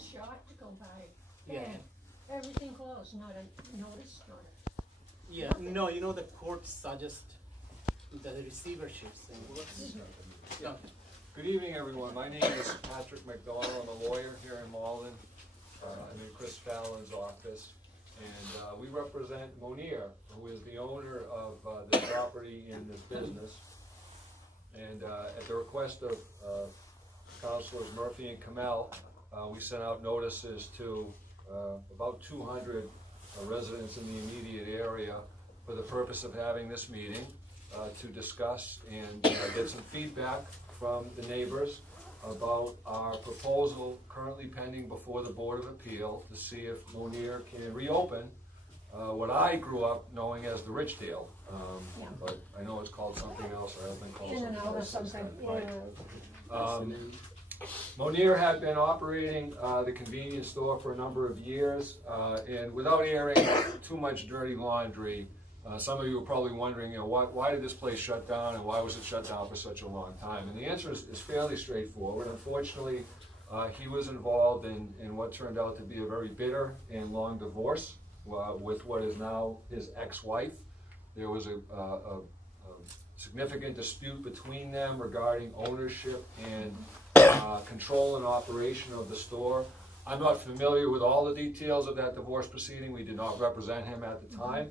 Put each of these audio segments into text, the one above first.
a shot to go by. Yeah. And everything closed, not a notice, not a... Yeah, no, you know, the court suggests that the receivership thing. Yeah. Good evening, everyone. My name is Patrick McDonald. I'm a lawyer here in Malden. I'm in Chris Fallon's office. And we represent Monir, who is the owner of this property in this business. And at the request of Councilors Murphy and Kamel, we sent out notices to about 200 residents in the immediate area for the purpose of having this meeting to discuss and get some feedback from the neighbors about our proposal currently pending before the Board of Appeal to see if Monir can reopen what I grew up knowing as the Richdale, but I know it's called something else, or has been called something else. Monir had been operating the convenience store for a number of years, and without airing too much dirty laundry, some of you are probably wondering, you know, why did this place shut down, and why was it shut down for such a long time? And the answer is fairly straightforward. Unfortunately, he was involved in what turned out to be a very bitter and long divorce with what is now his ex-wife. There was a significant dispute between them regarding ownership and control and operation of the store. I'm not familiar with all the details of that divorce proceeding. We did not represent him at the time.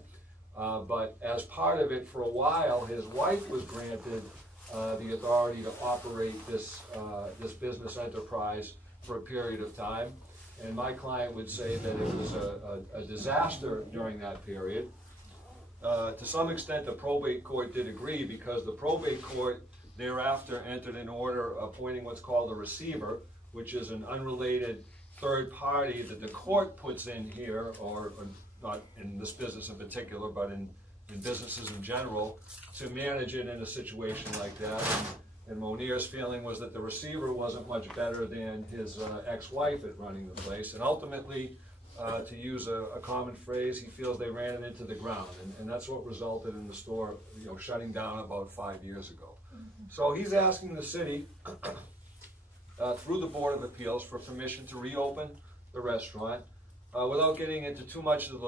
But as part of it, for a while, his wife was granted the authority to operate this business enterprise for a period of time. And my client would say that it was a disaster during that period. To some extent, the probate court did agree, because the probate court thereafter entered an order appointing what's called a receiver, which is an unrelated third party that the court puts in here, or not in this business in particular, but in businesses in general, to manage it in a situation like that. And Monir's feeling was that the receiver wasn't much better than his ex-wife at running the place. And ultimately, to use a common phrase, he feels they ran it into the ground. And that's what resulted in the store, you know, shutting down about 5 years ago. So he's asking the city, through the Board of Appeals, for permission to reopen the restaurant. Without getting into too much of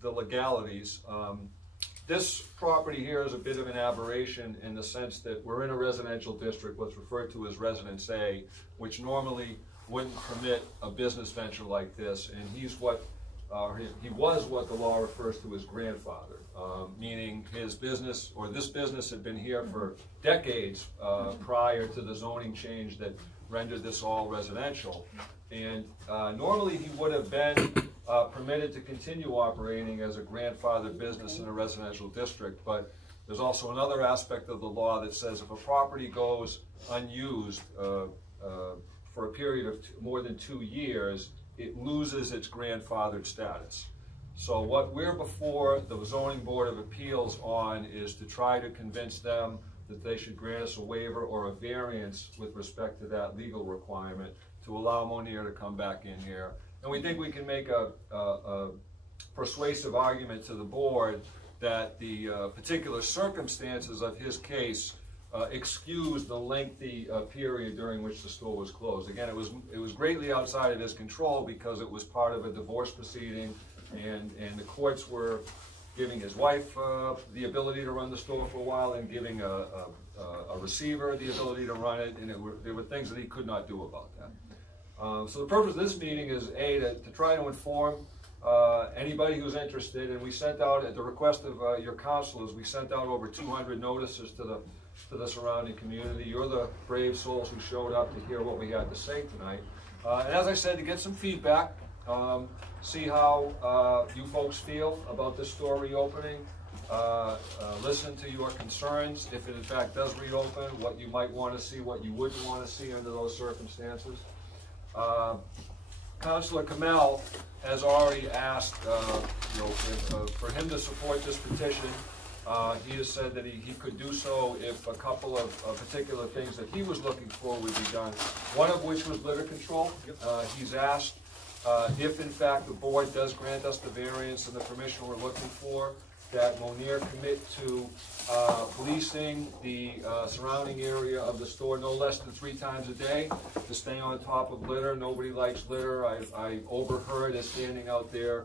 the legalities, this property here is a bit of an aberration in the sense that we're in a residential district, what's referred to as Residence A, which normally wouldn't permit a business venture like this, and he was what the law refers to as grandfather, meaning his business, or this business, had been here for decades prior to the zoning change that rendered this all residential. And normally he would have been permitted to continue operating as a grandfathered business in a residential district, but there's also another aspect of the law that says if a property goes unused for a period of more than 2 years, it loses its grandfathered status. So what we're before the Zoning Board of Appeals on is to try to convince them that they should grant us a waiver or a variance with respect to that legal requirement to allow Monir to come back in here. And we think we can make a persuasive argument to the board that the particular circumstances of his case excuse the lengthy period during which the store was closed. Again, it was greatly outside of his control because it was part of a divorce proceeding, and the courts were giving his wife the ability to run the store for a while, and giving a receiver the ability to run it, and there were things that he could not do about that. So the purpose of this meeting is, A, to try to inform anybody who's interested, and we sent out, at the request of your counselors, we sent out over 200 notices to the surrounding community. You're the brave souls who showed up to hear what we had to say tonight. And as I said, to get some feedback, see how you folks feel about this store reopening, listen to your concerns, if it in fact does reopen, what you might want to see, what you wouldn't want to see under those circumstances. Councilor Kamel has already asked for him to support this petition. He has said that he could do so if a couple of particular things that he was looking for would be done, one of which was litter control. He's asked if in fact the board does grant us the variance and the permission we're looking for, that Monier commit to policing the surrounding area of the store no less than 3 times a day, to stay on top of litter. Nobody likes litter. I overheard us standing out there,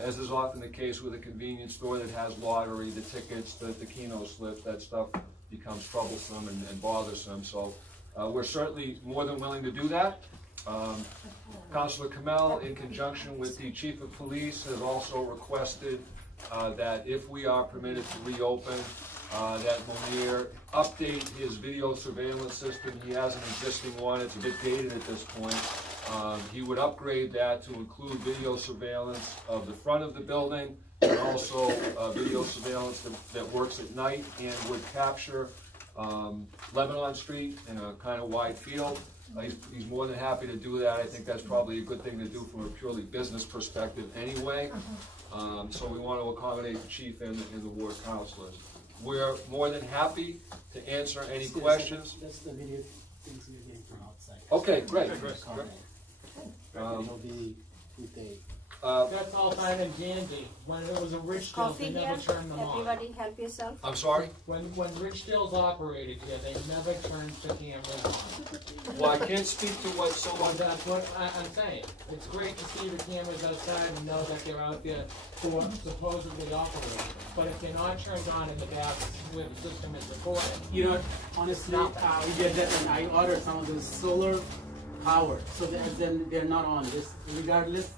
as is often the case with a convenience store that has lottery, the tickets, the Keno slips, that stuff becomes troublesome and bothersome. So we're certainly more than willing to do that. Councilor Kamel, in conjunction with the Chief of Police, has also requested that if we are permitted to reopen, that Monier update his video surveillance system. He has an existing one. It's a bit dated at this point. He would upgrade that to include video surveillance of the front of the building, and also video surveillance that works at night and would capture Lebanon Street in a kind of wide field. He's more than happy to do that. I think that's probably a good thing to do from a purely business perspective anyway. So we want to accommodate the chief and the ward councilors. We're more than happy to answer any questions. That's the video things you're getting from outside. Okay, great. It'll be with a That's all fine and dandy. When it was a Richfield, Coffee they here, never turned them on. everybody help yourself. I'm sorry? When Richfield's operated here, they never turned the cameras on. Well, I can't speak to what Well, someone... that's what I'm saying. It's great to see the cameras outside and know that they're out there for supposedly operating. But if they're not turned on in the back where the system is recorded, You know, honestly, we did that and I ordered some of those solar power, so that then they're not on. Just regardless,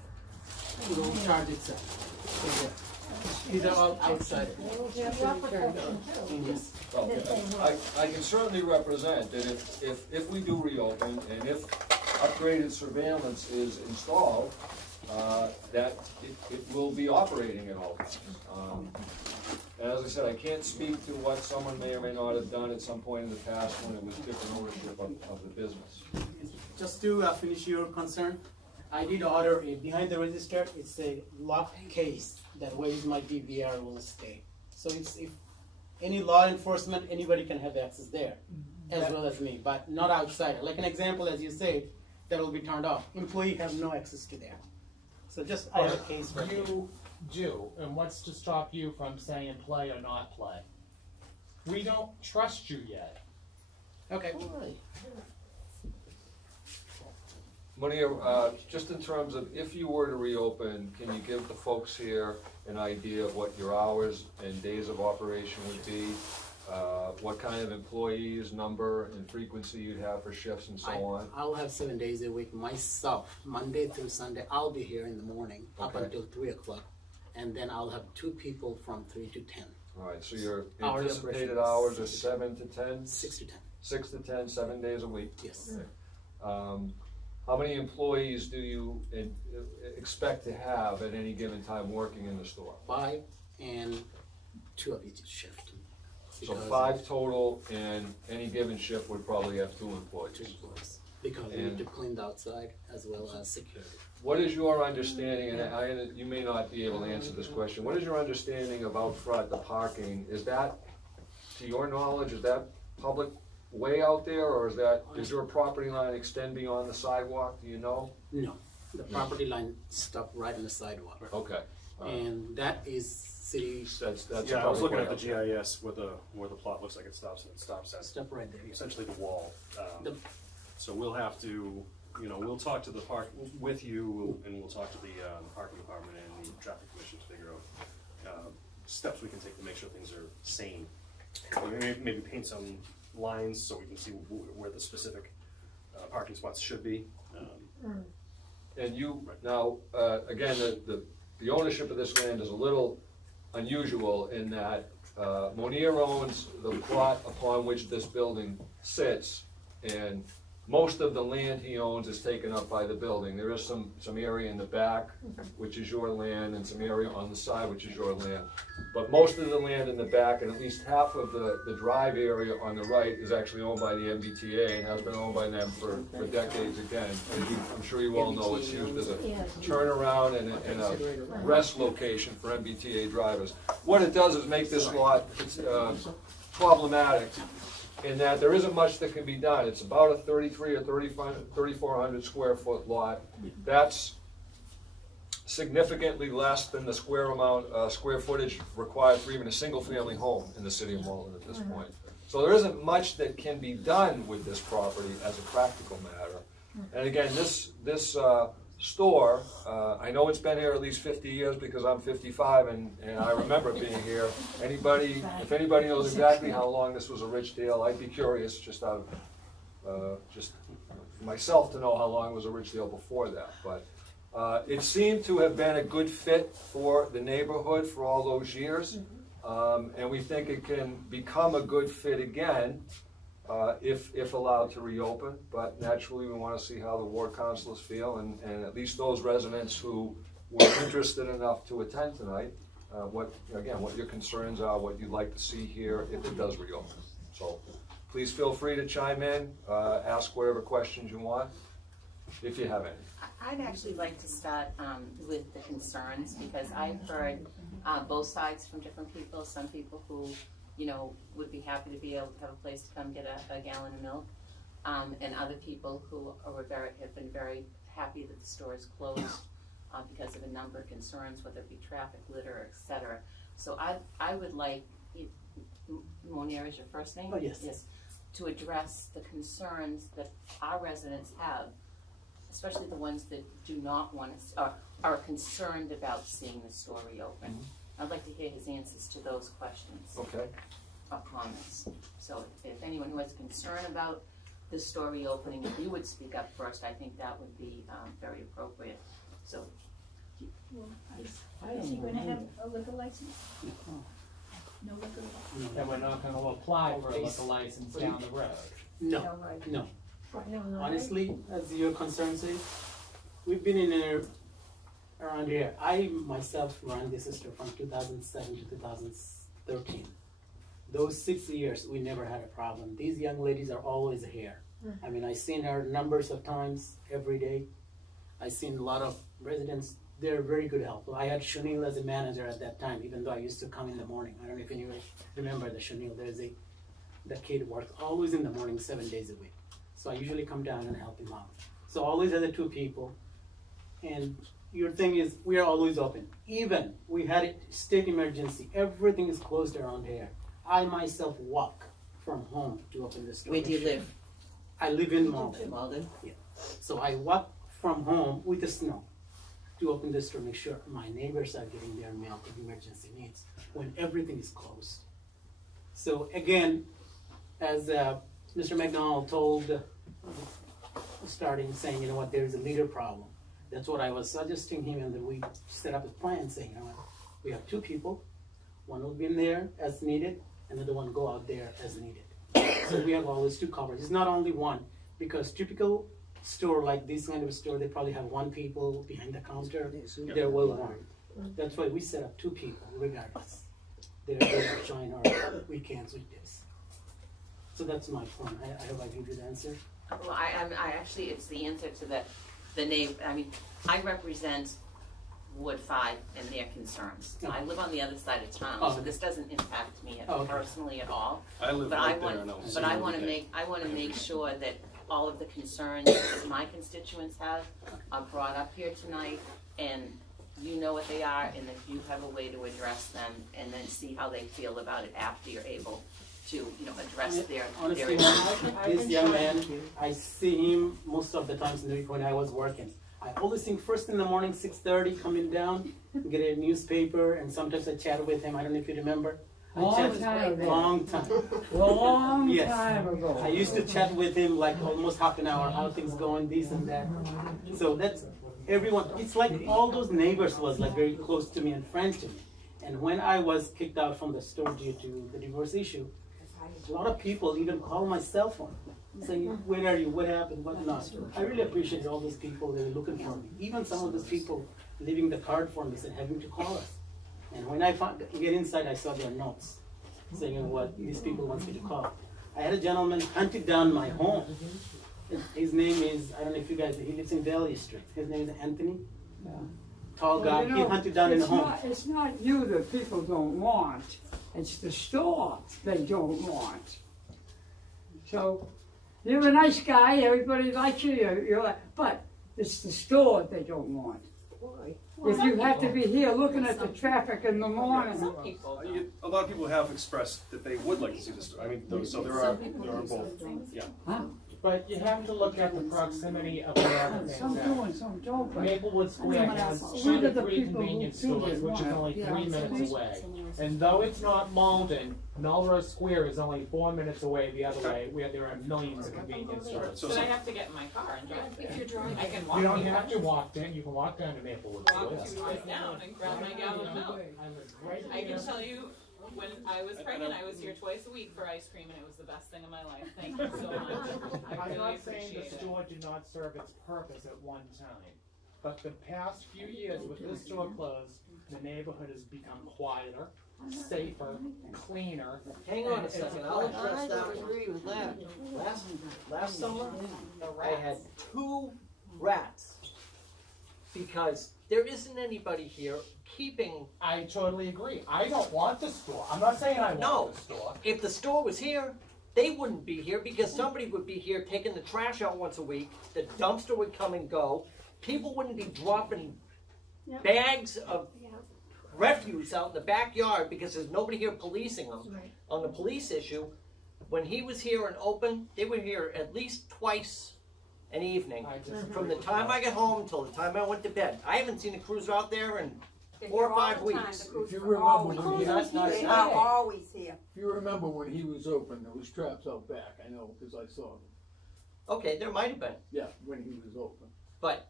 it will charge itself. So, yeah. These are all outside. Your protection too. Yes. Okay. I can certainly represent that if we do reopen and if upgraded surveillance is installed, that it will be operating at all times. And as I said, I can't speak to what someone may or may not have done at some point in the past when it was different ownership of the business. Just to finish your concern, I did order a behind the register. It's a lock case that where my DVR will stay. So it's if any law enforcement, anybody can have access there, as well as me, but not outside. Like an example, as you said, that will be turned off. Employee have no access to that. So just I have a case for you do, and what's to stop you from saying play or not play? We don't trust you yet. Okay. Monier, just in terms of if you were to reopen, can you give the folks here an idea of what your hours and days of operation would be? What kind of employees, number, and frequency you'd have for shifts and so on? I'll have 7 days a week myself, Monday through Sunday. I'll be here in the morning up Okay. until 3 o'clock, and then I'll have 2 people from 3 to 10. All right, so your Hourly anticipated operation. hours are 7 to 10? 6 to 10. 6 to 10, 7 days a week? Yes. How many employees do you expect to have at any given time working in the store? 5 and 2 of each shift. So Because 5 total, and any given shift would probably have 2 employees. 2 employees. Because we And- need to clean the outside as well as security. What is your understanding, and you may not be able to answer this question, what is your understanding of out front, the parking? Is that, to your knowledge, is that public way out there, or is your property line extend beyond the sidewalk, do you know? No, the property line stopped right on the sidewalk. Okay. And that is city, That's Yeah, I was public looking way at the out there. GIS where the plot looks like it stops at stop right there. essentially the wall. The- So we'll have to, we'll talk to the park, with you, and we'll talk to the parking department and the traffic commission to figure out steps we can take to make sure things are sane. Maybe paint some lines so we can see where the specific parking spots should be. And you, now, again, the ownership of this land is a little unusual in that Monier owns the plot upon which this building sits, and most of the land he owns is taken up by the building. There is some area in the back, which is your land, and some area on the side, which is your land. But most of the land in the back, and at least half of the drive area on the right, is actually owned by the MBTA and has been owned by them for decades again. I'm sure you all know it's used as a turnaround and a rest location for MBTA drivers. What it does is make this lot problematic in that there isn't much that can be done. It's about a 33 or 3,400 square foot lot. That's significantly less than the square footage required for even a single-family home in the city of Malden at this point. So there isn't much that can be done with this property as a practical matter. And again, this store, I know it's been here at least 50 years because I'm 55 and I remember being here. If anybody knows exactly how long this was a Ridgedale, I'd be curious just out of, just for myself to know how long it was a Ridgedale before that. But it seemed to have been a good fit for the neighborhood for all those years. And we think it can become a good fit again if allowed to reopen. But naturally, we want to see how the ward councilors feel, and at least those residents who were interested enough to attend tonight, what your concerns are, what you'd like to see here if it does reopen. So please feel free to chime in, ask whatever questions you want, if you have any. I'd actually like to start with the concerns, because I've heard both sides from different people. Some people who, you know, would be happy to be able to have a place to come get a gallon of milk, and other people who have been very happy that the store is closed because of a number of concerns, whether it be traffic, litter, etc. So I would like, Monier is your first name? Oh, yes. Yes. To address the concerns that our residents have, especially the ones that do not want to, are concerned about seeing the store reopen. I'd like to hear his answers to those questions. Okay. Or comments. So if anyone who has concern about the store reopening, if you would speak up first, I think that would be very appropriate. So. Is he gonna have a liquor license? No liquor license? That we're not gonna apply for a liquor license down the road. No, no. No. Honestly, as your concern says, we've been in there around here. I myself ran this store from 2007 to 2013. Those 6 years, we never had a problem. These young ladies are always here. I mean, I've seen her numbers of times every day. I've seen a lot of residents. They're very good help. I had Shunil as a manager at that time, even though I used to come in the morning. I don't know if anyone remember the Shunil. The kid works always in the morning, 7 days a week. So I usually come down and help him out. So always had the two people. And your thing is, we are always open. Even we had a state emergency. Everything is closed around here. I myself walk from home to open the store. Where do you live? I live in Malden. Malden? Yeah. So I walk from home with the snow to open the store, make sure my neighbors are getting their milk and emergency needs when everything is closed. So again, as Mr. McDonald told, starting saying, you know what, there is a leader problem. That's what I was suggesting him, and then we set up a plan saying, you know what, we have two people, one will be in there as needed, and the other one go out there as needed. So we have always two coverage. It's not only one, because typical store like this kind of store, they probably have one people behind the counter. They're well warned. That's why we set up two people regardless. They're there to join our weekends with this. So that's my point. I hope I gave you the answer. Well, I actually, it's the answer to the name. I mean, I represent Ward 5 and their concerns. Oh. I live on the other side of town, Oh. so this doesn't impact me Oh, okay. personally at all. I live But right I there, and I'll see but I you want to every day. make sure that all of the concerns that my constituents have are brought up here tonight, and you know what they are, and that you have a way to address them, and then see how they feel about it after you're able to, you know, address their Honestly, this young man, I see him most of the times in the week when I was working. I always think first in the morning, 6:30, coming down, get a newspaper, and sometimes I chat with him. I don't know if you remember. Long time ago. Long time. Long Yes. time ago. I used to chat with him like almost half an hour, how things going, this and that. So that's everyone. It's like all those neighbors was like very close to me and friends to me. And when I was kicked out from the store due to the divorce issue, a lot of people even call my cell phone saying, where are you, what happened, what not. I really appreciate all those people that are looking for me. Even some of those people leaving the card for me said, having to call us. And when I get inside, I saw their notes saying, you know what, these people want me to call. I had a gentleman hunted down my home. His name is, I don't know if you guys, he lives in Valley Street. His name is Anthony. Tall guy, You he know, hunted down in the home. It's not you that people don't want. It's the store they don't want. So, you're a nice guy, everybody likes you, you're like, but it's the store they don't want. If you have to be here looking at the traffic in the morning. Some people don't. A lot of people have expressed that they would like to see the store. I mean, so there are both. Yeah. But you have to look at the proximity of where everything's Some at. do and some don't, but Maplewood Square has These two are to the three people who convenience do stores, this which is one. only Yeah. 3 minutes away. And though it's not Malden, Melrose Square is only 4 minutes away the other way, where there are millions of convenience stores. So, But I have to get in my car and drive there. If you're driving, I can walk. You don't have to walk down, you can walk down to Maplewood Walk Square. 2 doors down and grab my gallon of milk. I live right I can there. tell you, when I was pregnant, I was here twice a week for ice cream, and it was the best thing of my life. Thank you so much. I I'm really not saying appreciate the it. store did not serve its purpose at one time, but the past few years with this store closed, the neighborhood has become quieter, safer, cleaner. Hang on and a it's second, I'll address that. agree with that. Last summer, I had 2 rats because there isn't anybody here keeping. I totally agree. I don't want the store. I'm not saying I No. want the store. If the store was here, they wouldn't be here because somebody would be here taking the trash out once a week. The dumpster would come and go. People wouldn't be dropping bags of refuse out in the backyard because there's nobody here policing them. On the police issue, when he was here and open, they were here at least twice an evening. I disagree From the with time that. I got home until the time I went to bed. I haven't seen a cruiser out there in 4 or 5 weeks. If you remember when he, That's not They it. are always here. if you remember when he was open, there was traps out back, I know, because I saw them. Okay, there might have been, Yeah, when he was open. but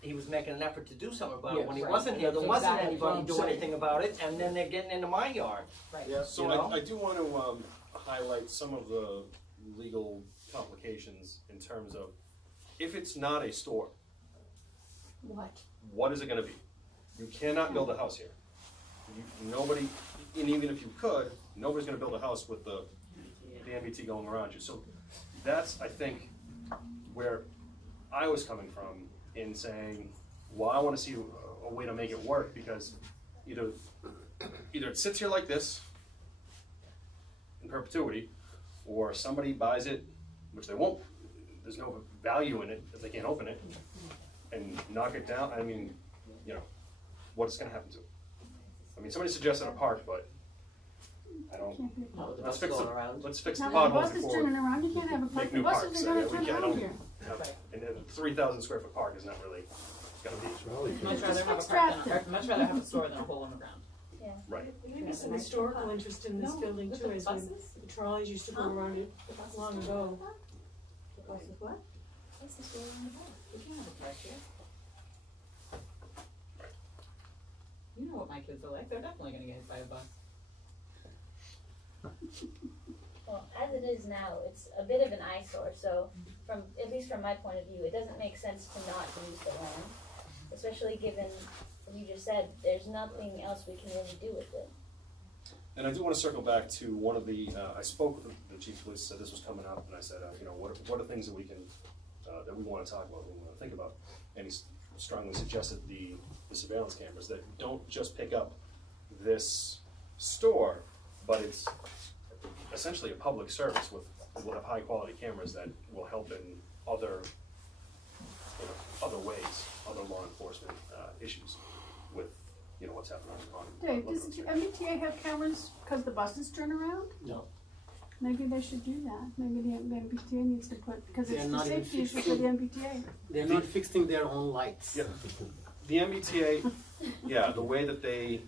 he was making an effort to do something about it. Yes, When he right. wasn't here, there That's wasn't exactly what anybody I'm doing saying. anything about it, and then they're getting into my yard. Yeah. So You know? I do want to highlight some of the legal complications in terms of if it's not a store, what is it going to be? You cannot build a house here. Nobody, and even if you could, nobody's going to build a house with the MBT going around you. So that's, I think, where I was coming from in saying, well, I want to see a way to make it work, because either it sits here like this in perpetuity, or somebody buys it, which they won't. There's no value in it if they can't open it, and knock it down. I mean, what's going to happen to it? I mean, somebody suggested a park, but I don't. Let's fix the Now, the potholes bus is before turning around, you can't have a park, make the new buses parks. are gonna We turn can't- I around don't- here. And a 3,000 square foot park is not really going to be Much rather have a fix park than a Stratford. park. Much rather have a store than a hole in the ground. right. Maybe some historical interest in this building too, as when Buses? the trolleys used to go around it long ago. Buses what? We can have a park here. You know what my kids are like. They're definitely gonna get hit by a bus. Well, as it is now, it's a bit of an eyesore, so at least from my point of view, it doesn't make sense to not use the land, especially given, as you just said, there's nothing else we can really do with it. And I do want to circle back to one of the, I spoke with the chief of police, said this was coming up, and I said, what are things that we can, that we want to talk about, we want to think about? And he strongly suggested the surveillance cameras that don't just pick up this store, but it's essentially a public service we'll have high quality cameras that will help in other ways, other law enforcement issues with what's happening on Dave, local does streets. MBTA have cameras because the buses turn around? No. Maybe they should do that. Maybe the MBTA needs to put, because They're it's the not even safety issue fixed. for the MBTA. They're not fixing their own lights. Yeah. The MBTA, the way that they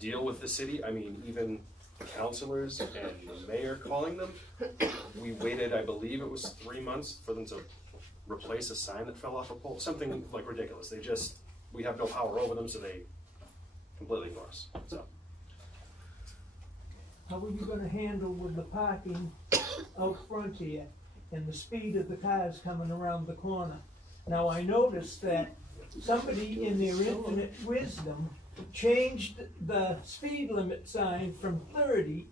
deal with the city, I mean, even councilors and the mayor calling them, we waited, I believe it was 3 months for them to replace a sign that fell off a pole, something like ridiculous. We have no power over them, so they completely ignore us, so. How are you gonna handle with the parking out front here and the speed of the cars coming around the corner? Now, I noticed that somebody in their infinite wisdom changed the speed limit sign from 20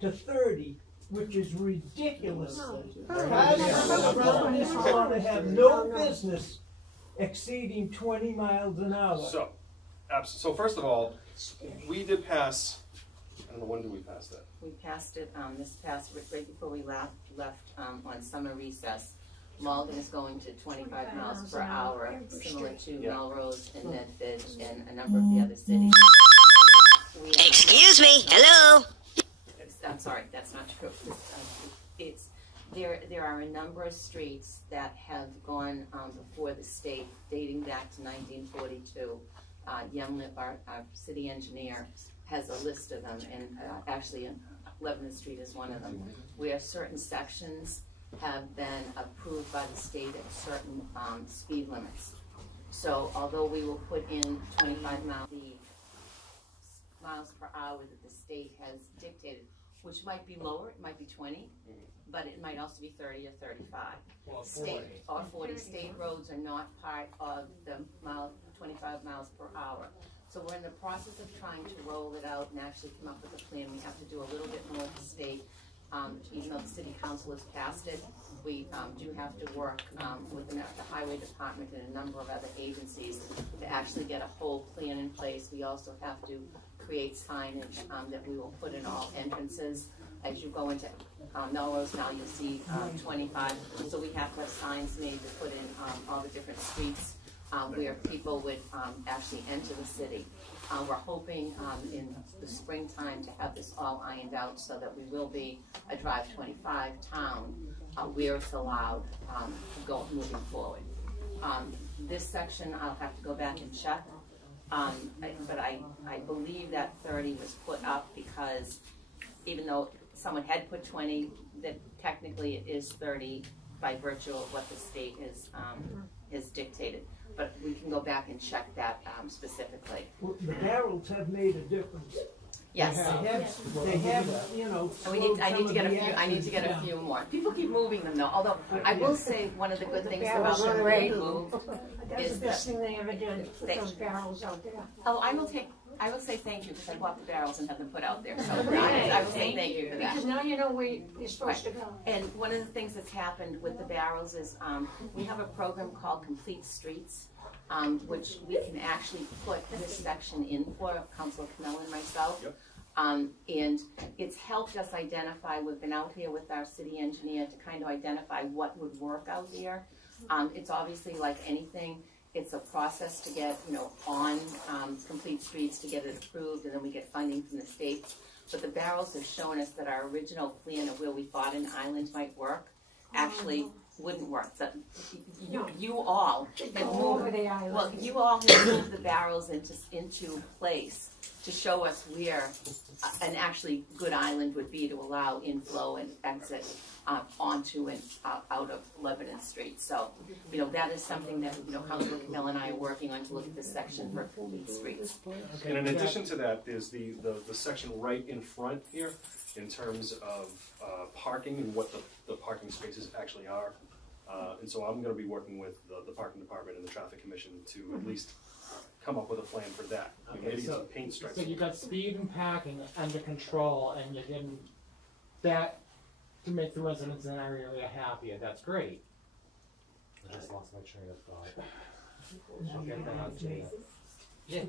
to 30, which is ridiculous. Cars coming around this corner have no business exceeding 20 miles an hour. So first of all, we did pass, I don't know, when did we pass that? We passed it, right before we left on summer recess. Malden is going to 25 miles per hour, similar to Melrose and Medford and a number of the other cities. Excuse me, hello? I'm sorry, that's not true. There are a number of streets that have gone before the state dating back to 1942. Yumlip, our city engineer, has a list of them, and actually Lebanon Street is one of them, where certain sections have been approved by the state at certain speed limits. So although we will put in 25 miles per hour that the state has dictated, which might be lower, it might be 20, but it might also be 30 or 35. Or 40. Or 40. State roads are not part of the 25 miles per hour. So we're in the process of trying to roll it out and actually come up with a plan. We have to do a little bit more with the state. Even though the city council has passed it, we do have to work with the highway department and a number of other agencies to actually get a whole plan in place. We also have to create signage that we will put in all entrances. As you go into Melrose now, you'll see 25. So we have to have signs made to put in all the different streets where people would actually enter the city. We're hoping in the springtime to have this all ironed out so that we will be a Drive 25 town where it's allowed to go moving forward. This section I'll have to go back and check, but I believe that 30 was put up because even though someone had put 20, that technically it is 30 by virtue of what the state is dictated. But we can go back and check that specifically. Well, the barrels have made a difference. Yes. They have, you know. I need to get a few more. People keep moving them though. Although I will say one of the good things about them being moved That's the best thing they ever did, put those barrels out there. Oh, I will say thank you because I bought the barrels and have them put out there. So I will say thank you for that. Because now you know where you're supposed to go. And one of the things that's happened with the barrels is we have a program called Complete Streets, which we can actually put this section in for Councilor Camella and myself. Yep. And it's helped us identify, we've been out here with our city engineer to kind of identify what would work out there. It's obviously like anything, it's a process to get, on Complete Streets to get it approved, and then we get funding from the state. But the barrels have shown us that our original plan of where we thought an island might work actually wouldn't work. You all have moved, well, you all have moved the barrels into place to show us where an actually good island would be to allow inflow and exit onto and out of Lebanon Street. So, that is something that, Councilor Camilla and I are working on to look at this section for Complete Streets. And in addition to that, there's the section right in front here in terms of parking and what the parking spaces actually are. And so I'm going to be working with the parking department and the traffic commission to at least come up with a plan for that. Maybe some paint stripes. So you got speed and parking under control, and you're getting that to make the residents in our area happier. That's great. I just lost my train of thought. I'll get that out to you. Yeah.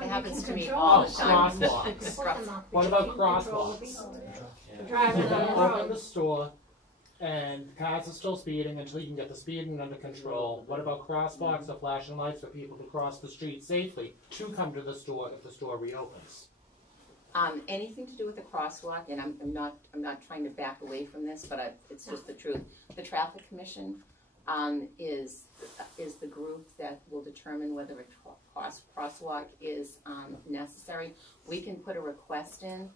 It happens to me all the time. Crosswalks. What about crosswalks? Driving Open the store, and cars are still speeding until you can get the speeding under control. What about crosswalks or flashing lights for people to cross the street safely to come to the store if the store reopens? Anything to do with the crosswalk, and I'm not trying to back away from this, but it's just the truth. The traffic commission is the group that will determine whether a crosswalk is necessary. We can put a request in.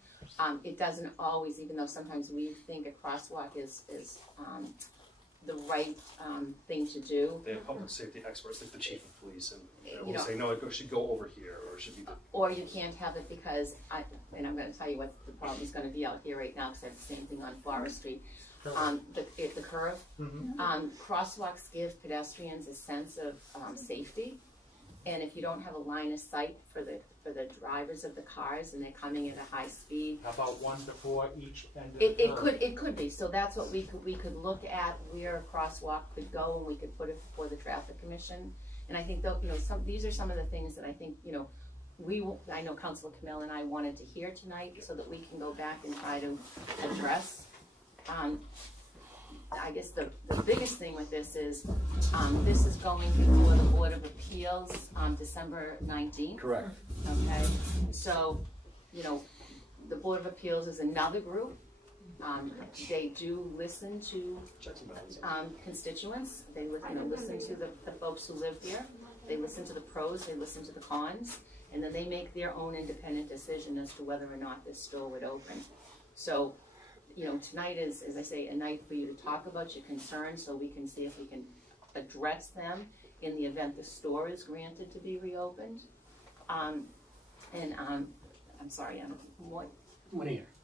It doesn't always, even though sometimes we think a crosswalk is the right thing to do. They have public safety experts like the chief of police, and will say, no, it should go over here, or it should be. Or you can't have it because, and I'm going to tell you what the problem is going to be out here right now because I have the same thing on Forest Street. The curve. Crosswalks give pedestrians a sense of safety, and if you don't have a line of sight for the drivers of the cars and they're coming at a high speed. How about one before each end of the curve? It could be. So that's what we could look at where a crosswalk could go, and we could put it before the traffic commission. And I think these are some of the things that I think I know Councilor Camille and I wanted to hear tonight so that we can go back and try to address. I guess the biggest thing with this is going before the Board of Appeals on December 19th. Correct. Okay, so, you know, the Board of Appeals is another group. They do listen to constituents. They listen to the folks who live here. They listen to the pros, they listen to the cons, and then they make their own independent decision as to whether or not this store would open. So, you know, tonight is, as I say, a night for you to talk about your concerns so we can see if we can address them in the event the store is granted to be reopened. I'm sorry,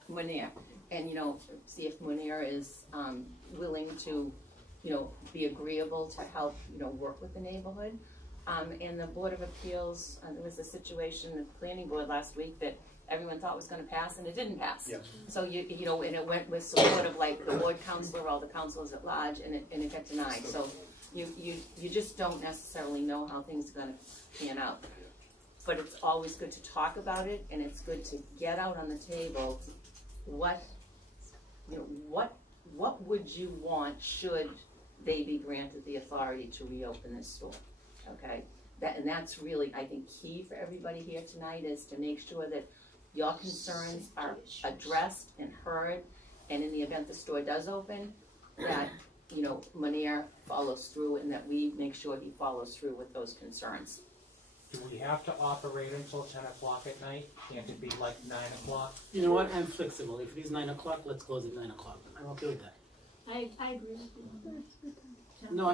Munir. And, you know, see if Munir is willing to, you know, be agreeable to help, you know, work with the neighborhood. And the Board of Appeals, there was a situation in the planning board last week that everyone thought was going to pass and it didn't pass. Yes. So you know, and it went with support of like the ward councilor, all the councilors at large, and it got denied. So you just don't necessarily know how things are going to pan out. But it's always good to talk about it, and it's good to get out on the table what would you want should they be granted the authority to reopen this store. Okay, that's really, I think, key for everybody here tonight is to make sure that your concerns are addressed and heard, and in the event the store does open, that, you know, Munir follows through and that we make sure he follows through with those concerns. Do we have to operate until 10 o'clock at night? Can't it be like 9 o'clock? You know what? I'm flexible. If it is 9 o'clock, let's close at 9 o'clock. I'm okay with that. I agree with you. No,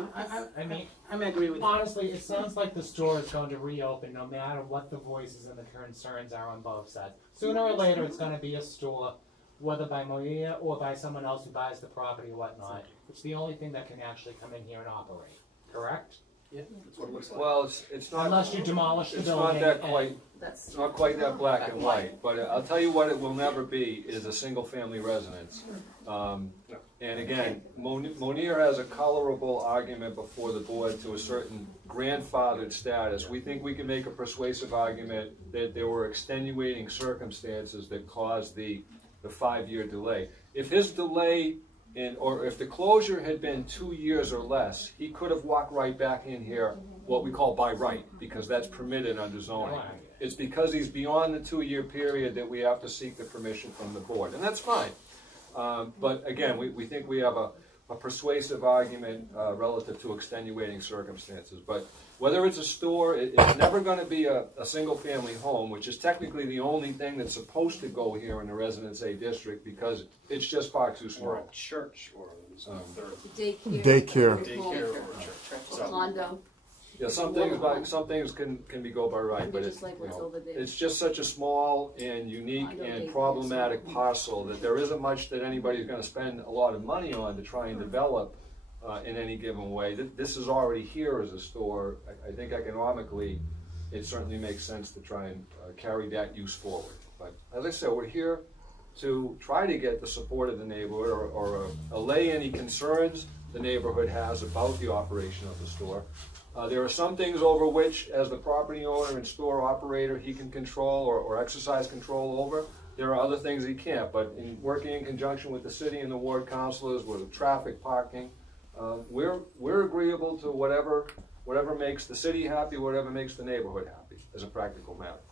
I'm agree with you. Honestly, it sounds like the store is going to reopen no matter what the voices and the concerns are on both sides. Sooner or later, it's going to be a store, whether by Maria or by someone else who buys the property or whatnot. It's the only thing that can actually come in here and operate. Correct? Yeah, that's what it looks like. Well, it's not. Unless you demolish the it's building. Not that quite. It's not quite that black and white. But I'll tell you what it will never be is a single-family residence. And again, Munir has a colorable argument before the board to a certain grandfathered status. We think we can make a persuasive argument that there were extenuating circumstances that caused the 5-year delay. If his delay or if the closure had been 2 years or less, he could have walked right back in here, what we call by right, because that's permitted under zoning. It's because he's beyond the 2-year period that we have to seek the permission from the board, and that's fine. But again, we think we have a persuasive argument relative to extenuating circumstances. But whether it's a store, it's never going to be a single-family home, which is technically the only thing that's supposed to go here in the Residence A district because it's just far too small. Or a church, or Daycare. or a church. Condo. Yeah, some things can be go by right, but it's, it's just such a small and unique and problematic parcel that there isn't much that anybody's going to spend a lot of money on to try and develop in any given way. This is already here as a store. I think economically, it certainly makes sense to try and carry that use forward. But as I said, we're here to try to get the support of the neighborhood or allay any concerns the neighborhood has about the operation of the store. There are some things over which, as the property owner and store operator, he can control or exercise control over. There are other things he can't, but in working in conjunction with the city and the ward councilors, with traffic, parking, we're agreeable to whatever makes the city happy, whatever makes the neighborhood happy, as a practical matter.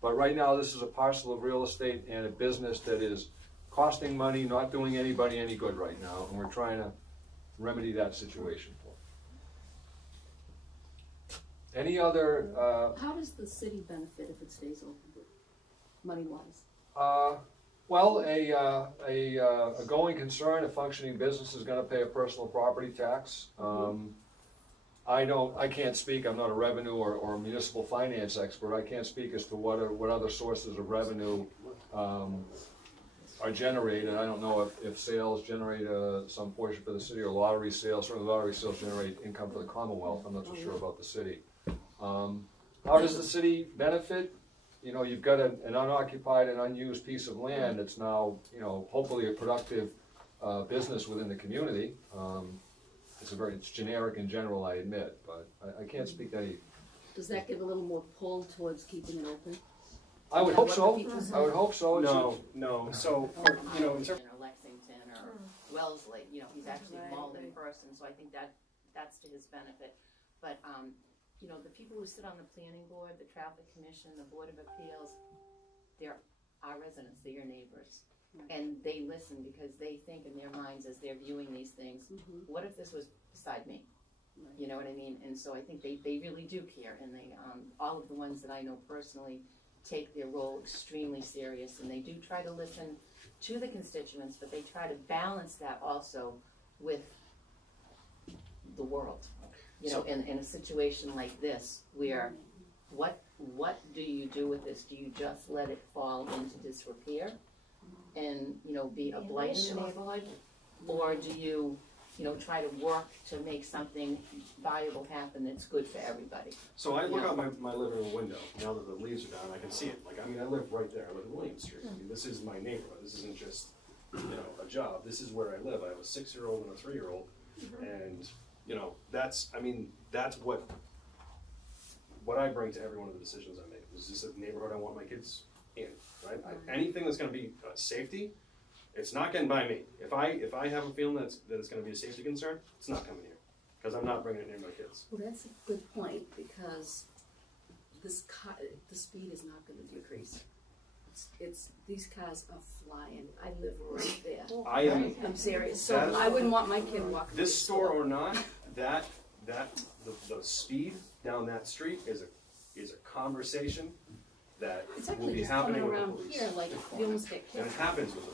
But right now, this is a parcel of real estate and a business that is costing money, not doing anybody any good right now, and we're trying to remedy that situation. Any other? How does the city benefit if it stays open, money-wise? Well, a going concern, a functioning business is going to pay a personal property tax. I can't speak. I'm not a revenue or municipal finance expert. I can't speak as to what other sources of revenue are generated. I don't know if sales generate some portion for the city or lottery sales. Certainly, lottery sales generate income for the Commonwealth. I'm not so sure about the city. How does the city benefit? You know, you've got an unoccupied and unused piece of land that's now, you know, hopefully a productive business within the community. It's generic and general, I admit, but I can't speak to any. Does that give a little more pull towards keeping it open? I would hope so. I would hope so. No. So, in terms or Lexington or Wellesley, you know, he's actually mauled in person, so I think that's to his benefit. But, you know, the people who sit on the planning board, the traffic commission, the board of appeals, they're our residents, they're your neighbors. And they listen because they think in their minds as they're viewing these things, what if this was beside me? You know what I mean? And so I think they really do care, and they, all of the ones that I know personally take their role extremely serious, and they do try to listen to the constituents, but they try to balance that also with the world. You know, in a situation like this, where what do you do with this? Do you just let it fall into disrepair and, you know, be a blight in the neighborhood? Or do you, you know, try to work to make something valuable happen that's good for everybody? So I look out my living room window, now that the leaves are down, I can see it. Like, I mean, I live right there, I live in William Street. I mean, this is my neighborhood, this isn't just, you know, a job, this is where I live. I have a 6-year-old and a 3-year-old, and, you know, that's what I bring to every one of the decisions I make. Is this a neighborhood I want my kids in, right? Anything that's gonna be safety, it's not getting by me. If I have a feeling that it's going to be a safety concern, it's not coming here, because I'm not bringing it near my kids. Well, that's a good point, because the speed is not going to decrease. It's these cars are flying. I live right there. I'm serious. So I wouldn't want my kid walking. This store or not, the speed down that street is a conversation that will be happening around here, like you almost get killed. And it happens with the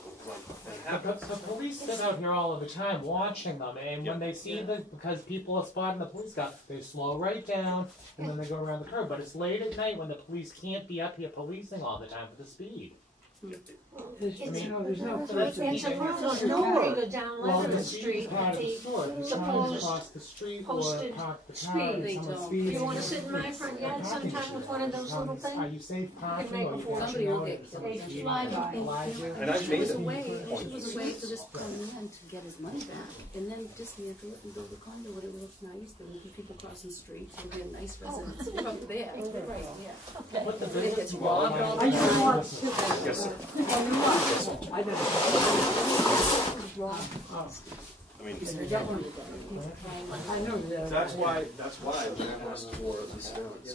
The police sit out here all of the time watching them, and when they see because people are spotting the police car, they slow right down, and then they go around the curve. But it's late at night when the police can't be up here policing all the time for the speed. There's no place to keep it. Go down Lebanon Street, The street posted speed. You want to sit in my front yard sometime with one of those little things? Are you safe parking? Make before somebody will get killed. And I've made It was a way for this man to get his money back, and then dismantle it and build a condo where it looks nice. There will be people crossing the street, so we have nice residents from there. Right, yeah. What the It gets business robbed all the I time. know what. Yes, sir. I know that. That's why I've been asked for the surveillance.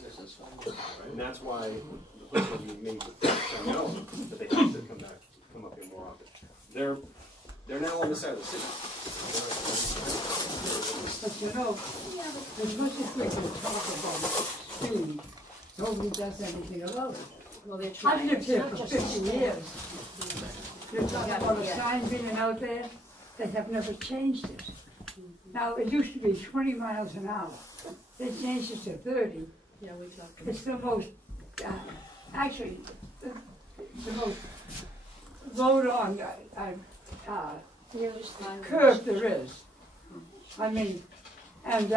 Right? And that's why the person you meet with I know that they have to come up here more often. They're now on the side of the city. But you know, as much as we can talk about speed, nobody does anything about it. Well, they're I've trying. lived here for 50 years. They're talking about a sign being out there. They have never changed it. Now, it used to be 20 miles an hour. They changed it to 30. Yeah, we talked. It's the most, actually, the most load-on curve there is. I mean, and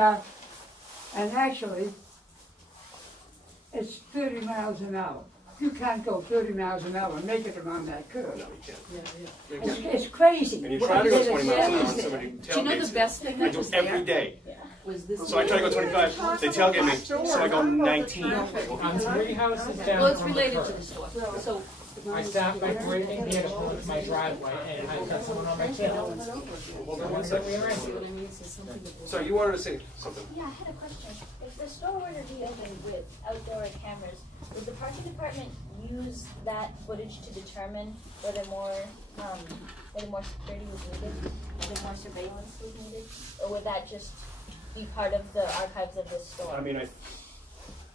actually, it's 30 miles an hour. You can't go 30 miles an hour and make it around that curve. No, you can't. It's crazy. And you try to go 20 miles an hour, and somebody Do you know tailgates the best thing I that do was every there? day. Was this? So I try to go 25, they tailgate me, so I go 19. I'm 3 houses down Well, it's from the related curb. to the store. So I stopped by breaking the pull into my driveway, and I got someone on my tail. Hold on one second. see what I mean? So something that So you wanted to say something? Yeah, I had a question. If the store were to be open with outdoor cameras, would the parking department use that footage to determine whether more security was needed, whether more surveillance was needed, or would that just be part of the archives of the store? I mean,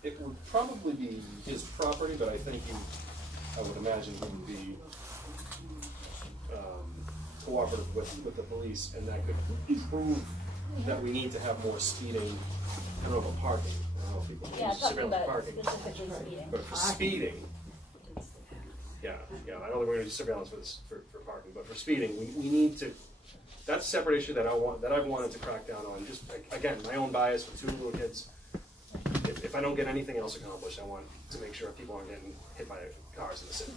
it would probably be his property, but I think I would imagine he would be cooperative with the police, and that could prove that we need to have more speeding. I don't know about parking. I don't know if people Yeah, use talking surveillance about parking. specifically speeding. But for speeding, yeah, I don't think we're going to do surveillance for parking, but for speeding, we need to. That's a separate issue that I've wanted to crack down on. Just again, my own bias with 2 little kids. If I don't get anything else accomplished, I want to make sure people aren't getting hit by cars in the city.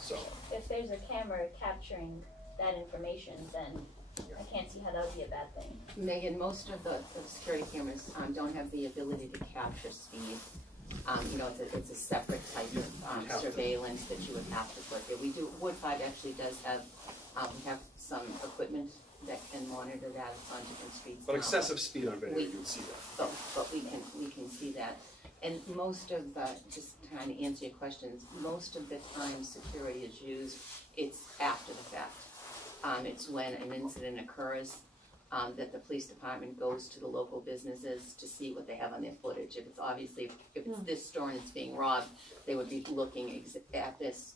So if there's a camera capturing that information, then I can't see how that would be a bad thing. Megan, most of the security cameras don't have the ability to capture speed. You know, it's a separate type of surveillance that you would have to put there. We do. Wood 5 actually does have some equipment that can monitor that. It's on different streets. But now, excessive speed on Van Air, we- you would see that. But we can see that. And most of the, just trying to answer your questions, most of the time security is used, it's after the fact. It's when an incident occurs, that the police department goes to the local businesses to see what they have on their footage. If it's obviously, if it's this store and it's being robbed, they would be looking at this,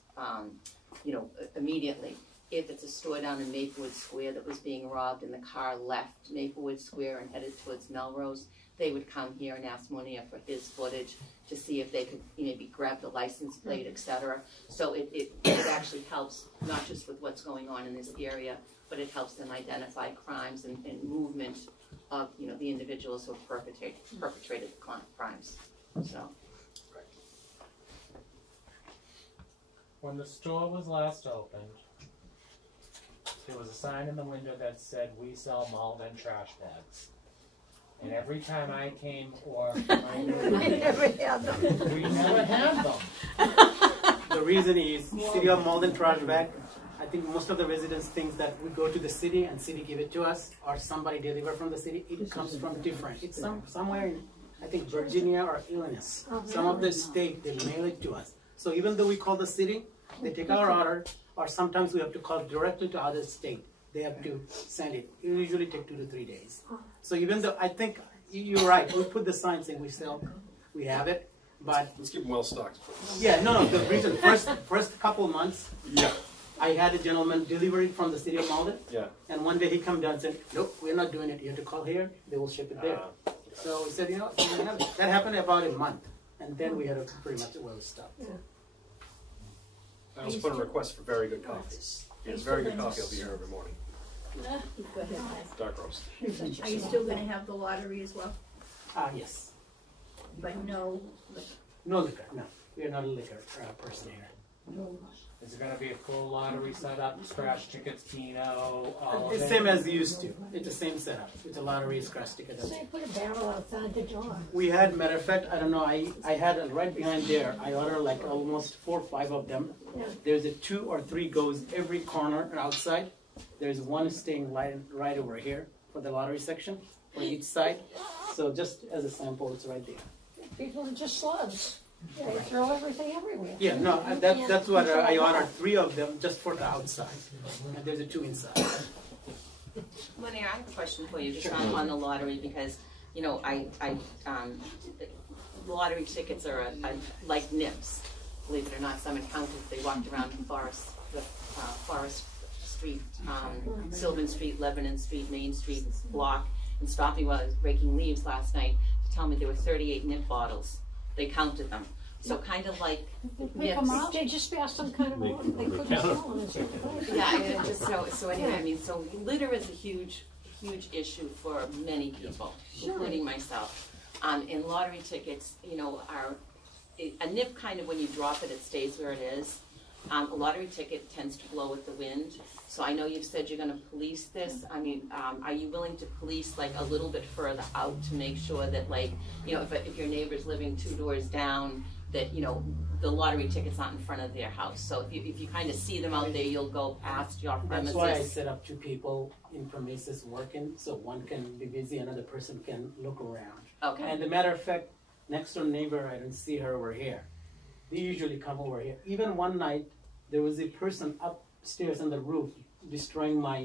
immediately. If it's a store down in Maplewood Square that was being robbed and the car left Maplewood Square and headed towards Melrose, they would come here and ask Monia for his footage to see if they could maybe grab the license plate, etc. So it actually helps, not just with what's going on in this area, but it helps them identify crimes and movement of the individuals who have perpetrated the crimes. So. When the store was last opened, there was a sign in the window that said, "We sell Malden trash bags." And every time I came, or I knew, We never had them. we never had them. The reason is City of Malden trash bag. I think most of the residents think that we go to the city and city give it to us, or somebody deliver from the city. It comes from different. It's somewhere in, I think, Virginia or Illinois. Some of the state, they mail it to us. So even though we call the city, they take our order, or sometimes we have to call directly to other state. They have to send it. It usually take 2 to 3 days. So even though, I think you're right, we put the sign saying we sell, we have it, but Let's keep them well stocked, please. yeah, no, the reason, first couple months, Yeah. I had a gentleman deliver it from the city of Malden, Yeah. and one day he come down and said, nope, we're not doing it, you have to call here, they will ship it there. So we said, that happened about a month, and then we had a pretty much well stocked. I also put in a request for very good coffee. It's very good coffee. I'll be here every morning. Go ahead. Dark roast. Are you still gonna have the lottery as well? Yes. But no, No liquor, no, we are not a liquor person here. Is it gonna be a full lottery setup, scratch tickets, Keno, all of It's it? same as it used to, it's the same setup, it's a lottery, scratch ticket. so you put a barrel outside the door. We had, matter of fact, I don't know, I had right behind there, I ordered like almost 4 or 5 of them. Yeah. There's a 2 or 3 goes every corner outside. There's one staying right over here for the lottery section, for each side. So just as a sample, it's right there. People are just slugs. They throw everything everywhere. Yeah, no, that's what I ordered 3 of them just for the outside. And there's a 2 inside. Monia, I have a question for you, just on the lottery, because, lottery tickets are like nips. Believe it or not, some accountants, they walked around Forest Street, Sylvan Street, Lebanon Street, Main Street, block, and stopped me while I was raking leaves last night to tell me there were 38 nip bottles. They counted them. So kind of like Pick them out, they just passed some kind of order, they couldn't sell them. It's ridiculous. Yeah, and just so anyway, I mean, so litter is a huge issue for many people, including myself. And lottery tickets, are a nip kind of when you drop it, it stays where it is. A lottery ticket tends to blow with the wind. So I know you've said you're going to police this. I mean, are you willing to police like a little bit further out to make sure that, like, if your neighbor's living 2 doors down, that the lottery ticket's not in front of their house. So if you kind of see them out there, you'll go past your premises. That's why I set up 2 people in premises working, so one can be busy, another person can look around. Okay. And the matter of fact, next door neighbor, I don't see her over here. They usually come over here. Even one night, there was a person upstairs on the roof destroying my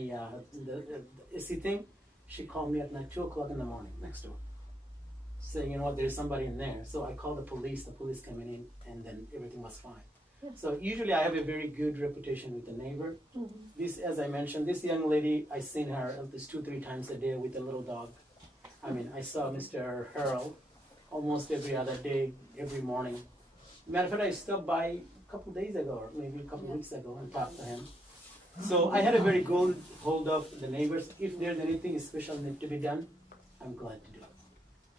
the AC thing. She called me at night, 2 o'clock in the morning, next door, saying, there's somebody in there. So I called the police coming in, and then everything was fine. So usually I have a very good reputation with the neighbor. This, as I mentioned, this young lady, I seen her at least 2 or 3 times a day with a little dog. I mean, I saw Mr. Harold almost every other day, every morning. Matter of fact, I stopped by a couple days ago, or maybe a couple weeks ago, and talked to him. So I had a very good hold of the neighbors. If there's anything special need to be done, I'm glad to do it.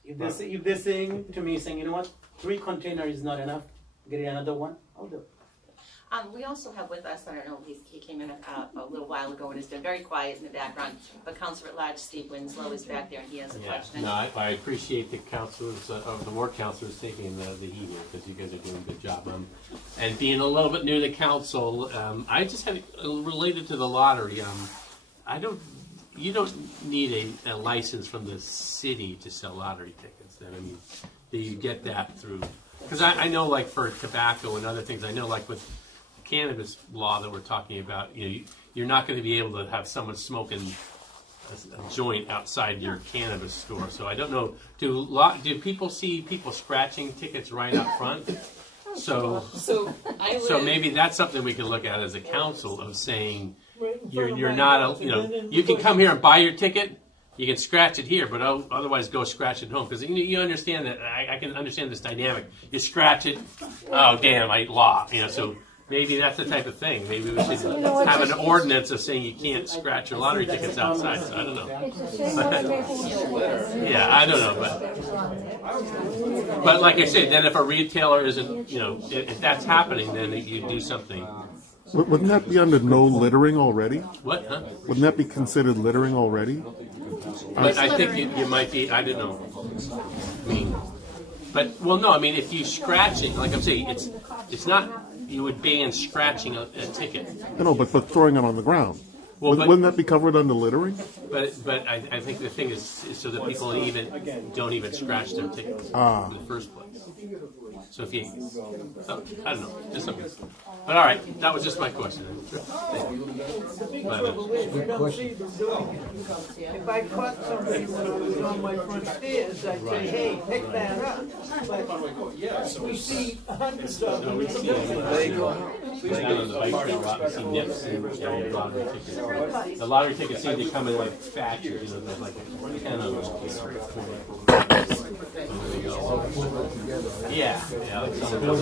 If they're saying to me, 3 containers is not enough, get another one, I'll do it. We also have with us, I don't know, he came in a little while ago and has been very quiet in the background, but Councilor at Large Steve Winslow is back there and he has a question. No, I appreciate the councilors, the ward councilors taking the heat here, because you guys are doing a good job. And being a little bit new to council, I just have related to the lottery. I don't, you don't need a license from the city to sell lottery tickets. Then I mean, do you get that through? Because I know, like for tobacco and other things, I know like with the cannabis law that we're talking about, you're not going to be able to have someone smoking a joint outside your cannabis store. So I don't know. Do people see people scratching tickets right up front? So maybe that's something we can look at as a council of saying you're not you can come here and buy your ticket. You can scratch it here, but otherwise go scratch it home. Because you understand that, I can understand this dynamic. You scratch it, oh damn, I lost. So maybe that's the type of thing. Maybe we should have an ordinance of saying you can't scratch your lottery tickets outside. So I don't know. Yeah, I don't know, but like I said, then if a retailer isn't, if that's happening, then you do something. Wouldn't that be under no littering already? What? Huh? Wouldn't that be considered littering already? But I think you might be. I don't know. I mean, if you scratching, like I'm saying, it's not. You would ban scratching a ticket. No, but throwing it on the ground. Well, wouldn't that be covered under littering? But I think the thing is so that people don't even scratch their tickets in the first place. So if you, I don't know, just something. But all right, that was just my question. Good question. If I caught somebody when I was on my front stairs, I'd say, hey, pick that up. But we see hundreds of them. The lottery tickets seem to come in like batches, there's like 10 of them. Yeah, like some of those.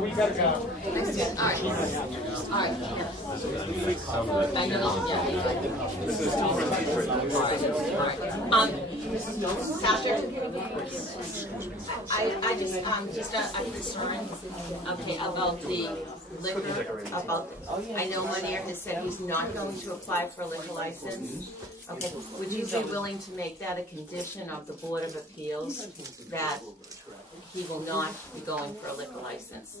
We gotta go. Pastor, I just a concern, okay, about the liquor, I know Lanier has said he's not going to apply for a liquor license. Okay, would you be willing to make that a condition of the Board of Appeals that he will not be going for a liquor license?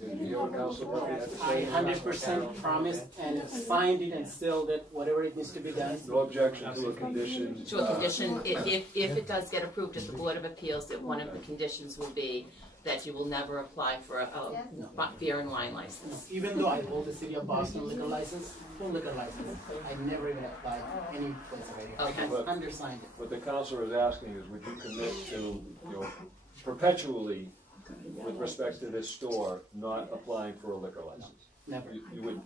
I 100% promised and signed it and sealed it, whatever it needs to be done. No objection to a condition. To a condition, if it does get approved at the Board of Appeals, that one of the conditions will be that you will never apply for a beer and wine license. Even though I hold the City of Boston liquor license, full liquor license, I never even applied any Pennsylvania. Okay. I undersigned it. What the councilor is asking is, would you commit to, perpetually, with respect to this store, not applying for a liquor license? Never. You would.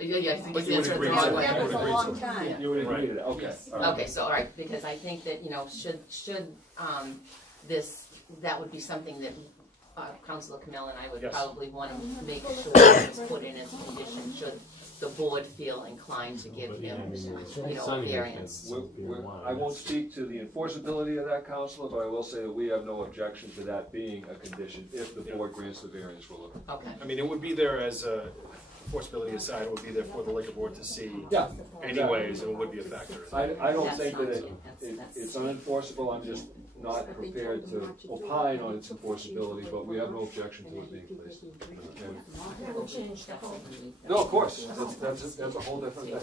Yeah, I think But you would agree to that. You would agree to that. Okay. Okay, so all right, because I think that should that would be something that Councilor Camille and I would probably want to make sure it's put in as a condition. Should the board feel inclined to give him, a variance? I won't speak to the enforceability of that, Councilor, but I will say that we have no objection to that being a condition if the board grants the variance for liquor. Okay. I mean, it would be there as a enforceability aside. It would be there for the liquor board to see. Yeah. Anyways, and it would be a factor. I don't think that it's unenforceable. I'm just not prepared to opine on its enforceability, but we have no objection to it being placed. No, of course. That's a whole different thing.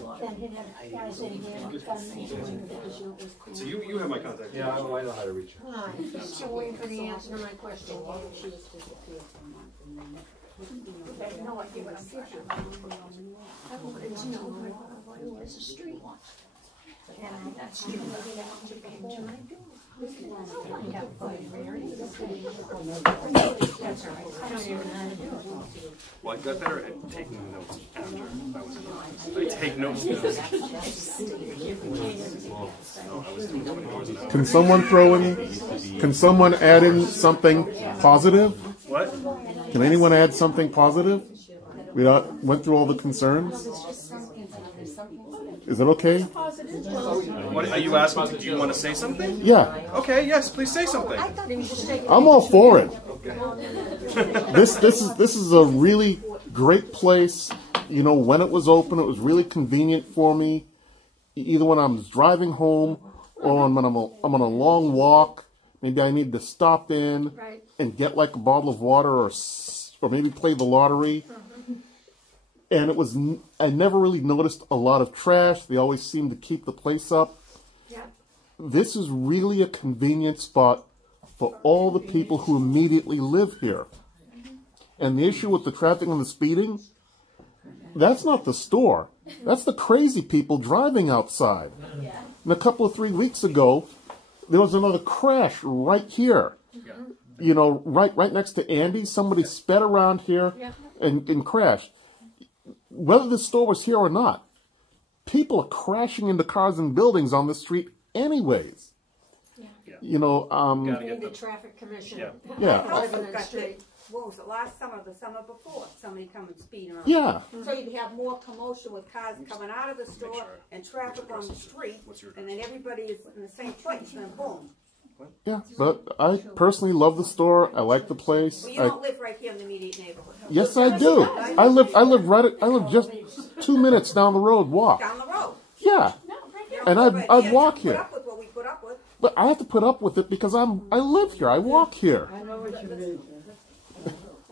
So you have my contact. Yeah, I know how to reach you. Hi, I'm still waiting for the answer to my question. No idea what I'm trying to do. I wanted to know what is a street. And that's true. That's all right. I don't even know how to do it. Well, I got better at taking notes after I was in the office. I take notes now. Can someone add in something positive? What? Can anyone add something positive? We went through all the concerns. Is it okay? What are you asking? Do you want to say something? Yeah. Okay. Yes. Please say something. I'm all for it. This is a really great place. When it was open, it was really convenient for me. Either when I was driving home or I'm on a long walk. Maybe I need to stop in Right. and get like a bottle of water or maybe play the lottery. And I never really noticed a lot of trash. They always seem to keep the place up. Yeah. This is really a convenient spot for all the people who immediately live here. And the issue with the traffic and the speeding, that's not the store. That's the crazy people driving outside. And a couple of 3 weeks ago, there was another crash right here. You know, right next to Andy. Somebody sped around here and crashed. Whether the store was here or not, people are crashing into cars and buildings on the street anyways. You know, The traffic commission. Yeah. I also got the, what was it, last summer, the summer before, somebody come and speed around. Yeah. So you'd have more commotion with cars coming out of the store and traffic on the street, and then everybody is in the same place, and then boom. Yeah, but I personally love the store. I like the place. Well, you don't live right here in the immediate neighborhood. Yes, I do. I live just 2 minutes down the road. Walk. Down the road. Yeah. And I'd walk here. Put up with what we put up with. But I have to put up with it because I live here. I walk here. I know what you mean.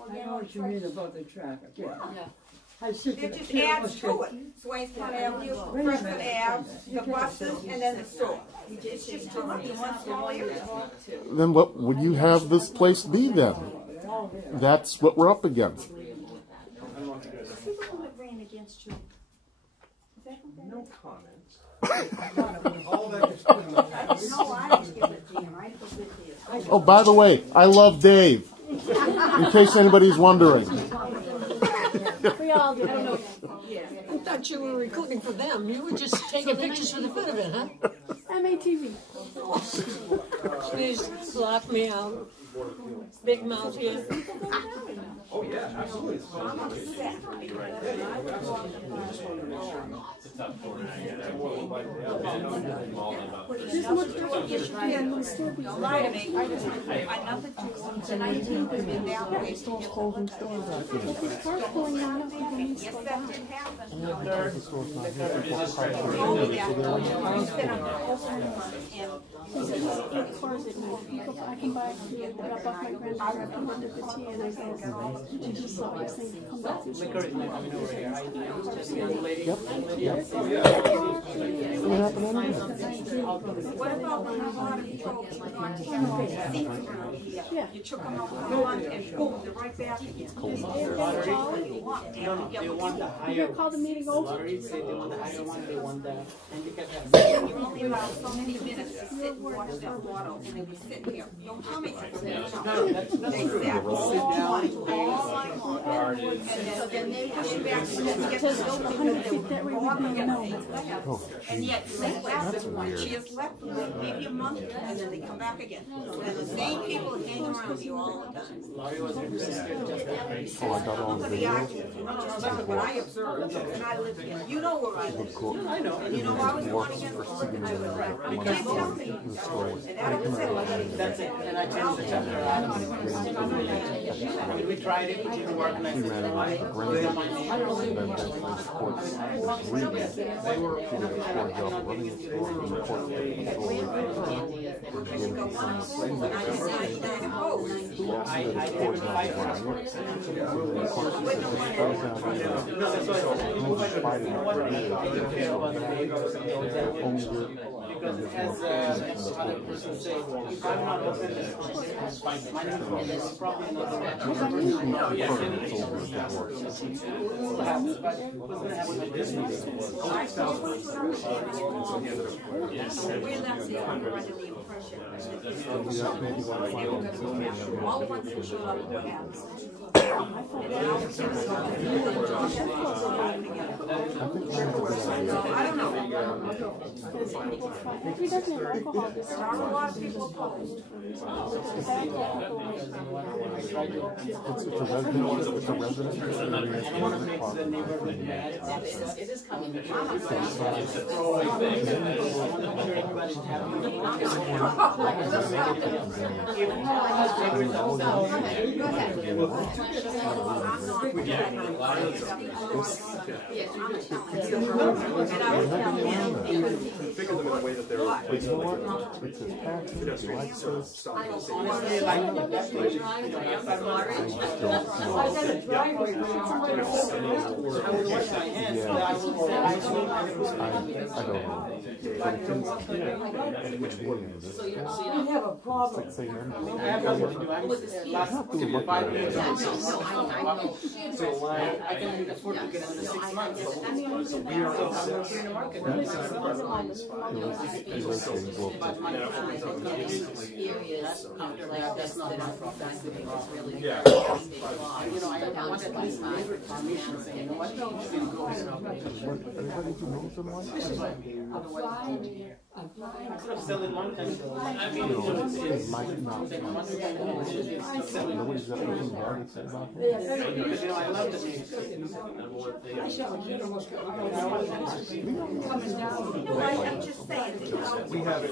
I know what you mean about the traffic, yeah. I sit It there, just kill adds myself. to it. Swainsport Avenue, Preston Ave, the buses, and then the store. It's just too much in one small area. Then what would you have this place be then? That's what we're up against. People that ran against you. No comments. No, I didn't give it to him. I put it here. Oh, by the way, I love Dave. In case anybody's wondering. We all do. I thought you were recording for them. You were just taking pictures for the fun of it, huh? MATV. Please block me out. Big mouth here. Oh yeah, absolutely. This much yesterday, I'm gonna still be. Lie to me. I nothing to tonight. Has been that way. If the car's going on, people need to slow down. I can buy food, drop off my granddaughter, I come under the tea, and I go, you just saw this thing, come back and show What about when a lot of people seats around here? Yeah. You took them out for lunch and boom, they're right back again. You call the meeting over? You're only allowed so many minutes to sit and watch that water, and they were sitting here. Don't tell me to sit down. They sat all night long. And then they pushed back to get the building because they were walking against the glass. And yet they left, she has left them, they give you a month, and then they come back again. And the same people hang around you all the time. Oh, I got all the The video. arguments, you know, what I observed, and I live here. You know where I live. I know. And you know why I was going against it? I was like, you can't tell me. And that was it. That's it. And I changed the chapter. I mean, we tried it, it didn't work, and I said, They were because as other person said, if I'm not open, it's fine. My name is probably not the right person. No, yes, perhaps, but what's going to happen with this meeting? We're not the under the impression that all the ones who showed up were absent. I don't know. If he doesn't have alcohol, There are a lot of people opposed. because you know what, I try to. It's a residential. It's a residential area. I don't want to make the neighborhood mad. It is coming. I want to make sure everybody's Figure them in a way that they're. But you know what? It's attached. It's like this. I don't know. We have a problem. 6 a.m. I have nothing to do. I'm last 5 years. So I can afford to get another 6 months. So we are also in the market. That's not my problem. Yeah. You know, I want at least neighbor permission saying, you know what, you can go ahead and Everybody who knows them like this is why I'm here. Otherwise, I wouldn't be here. I could have sold it long time ago. I mean, it might not. Nobody's got anything bad to say about it. Because, you know, I love the neighbors. I shall get almost coming down. I'm just saying, you know, We have it.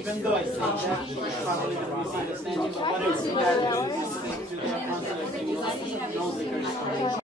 Even though I say that, it's probably a misunderstanding, but what is that?